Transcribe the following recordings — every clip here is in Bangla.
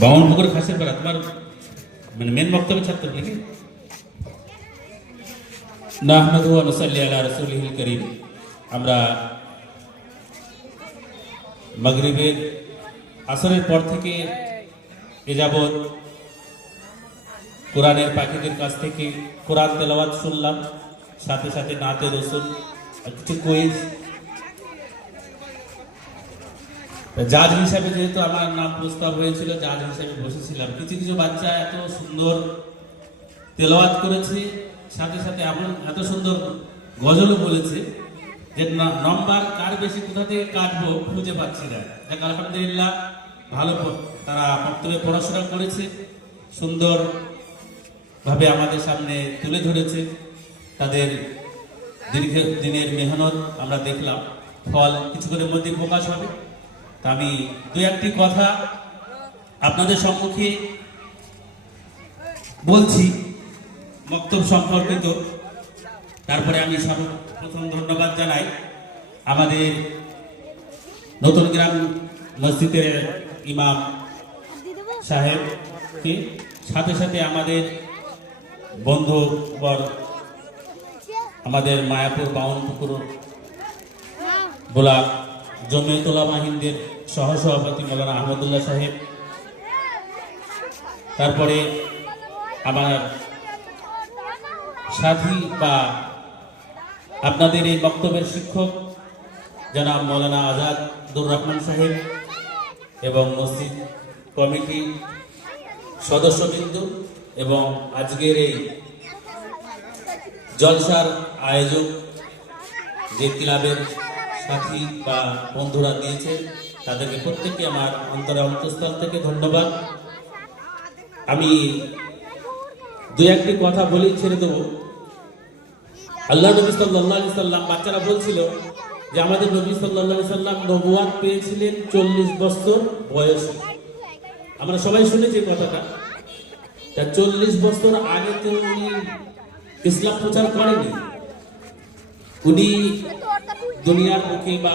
বামনপুকুর খাসের পাড়া তোমার মানে মেন বক্তব্য ছাত্র নাকি? নাহমাদুহু ওয়া নুসাল্লি আলা রাসূলিহিল কারীম। আমরা মাগরিবের আসরের পর থেকে এ যাবৎ কোরআনের পাখিদের কাছ থেকে কোরআন তেলাওয়াত শুনলাম, সাথে সাথে নাতে রসুল, কিছু কুইজ। জাজ হিসাবে যেহেতু আমার নাম প্রস্তাব হয়েছিল, জাজ হিসাবে বসেছিলাম। কিছু কিছু বাচ্চা এত সুন্দর তেলাওয়াত করেছে, সাথে সাথে এত সুন্দর গজলও বলেছে যে নম্বর কার বেশি কোথা থেকে কাটবো খুঁজে পাচ্ছি না। যাক আলহামদুলিল্লাহ, ভালো তারা বক্তব্যে পড়াশোনা করেছে, সুন্দর ভাবে আমাদের সামনে তুলে ধরেছে। তাদের দীর্ঘ দিনের মেহনত আমরা দেখলাম, ফল কিছুক্ষণের মধ্যে প্রকাশ হবে। তা আমি দু একটি কথা আপনাদের সম্মুখে বলছি বক্তব্য সম্পর্কিত। তারপরে আমি সর্বপ্রথম ধন্যবাদ জানাই আমাদের নতুন গ্রাম মসজিদের ইমাম সাহেবকে, সাথে সাথে আমাদের বন্ধুবর আমাদের মায়াপুর বামনপুকুর ব্লক জমিয়তুল উলামা হিন্দের সহসভাপতি মৌলানা আহমদুল্লাহ সাহেব, তারপরে আমার সাথী বা আপনাদের এই বক্তব্যের শিক্ষক জনাব মৌলানা আজাদুর রহমান সাহেব এবং মসজিদ কমিটি সদস্যবৃন্দ এবং আজকের এই জলসার আয়োজক যে ক্লাবের সাথী বা বন্ধুরা দিয়েছে, তাদেরকে প্রত্যেককে আমার অন্তঃস্থল থেকে ধন্যবাদ। আমি দু একটি কথা বলেই ছেড়ে দেবো। আল্লাহ নবী সাল্লাল্লাহু আলাইহি সাল্লাম, বাচ্চারা বলছিল যে আমাদের নবী সাল্লাল্লাহু আলাইহি সাল্লাম নবুয়াত পেয়েছিলেন 40 বছর বয়সে। আমরা সবাই শুনেছি কথাটা। তা 40 বছর আগে তো উনি ইসলাম প্রচার করেনি। উনি দুনিয়ার বুকে বা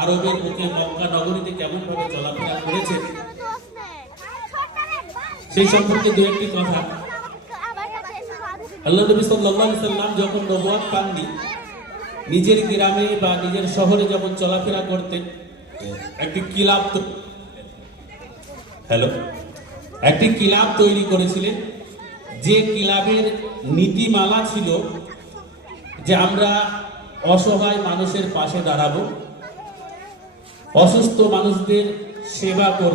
আরবের বুকে মক্কা নগরীতে কেমন ভাবে চলাফেরা করেছে সেই সম্পর্কে দু একটি কথা। আল্লাহ নবী সাল্লাল্লাহু আলাইহি সাল্লাম যখন নবুয়ত পাননি, নিজের গ্রামে বা নিজের শহরে যখন চলাফেরা করতেন, একটি কিলাব তৈরি করেছিলেন। যে কিলাবের নীতিমালা ছিল যে আমরা অসহায় মানুষের পাশে দাঁড়াবো, অসুস্থ মানুষদের সেবা করব।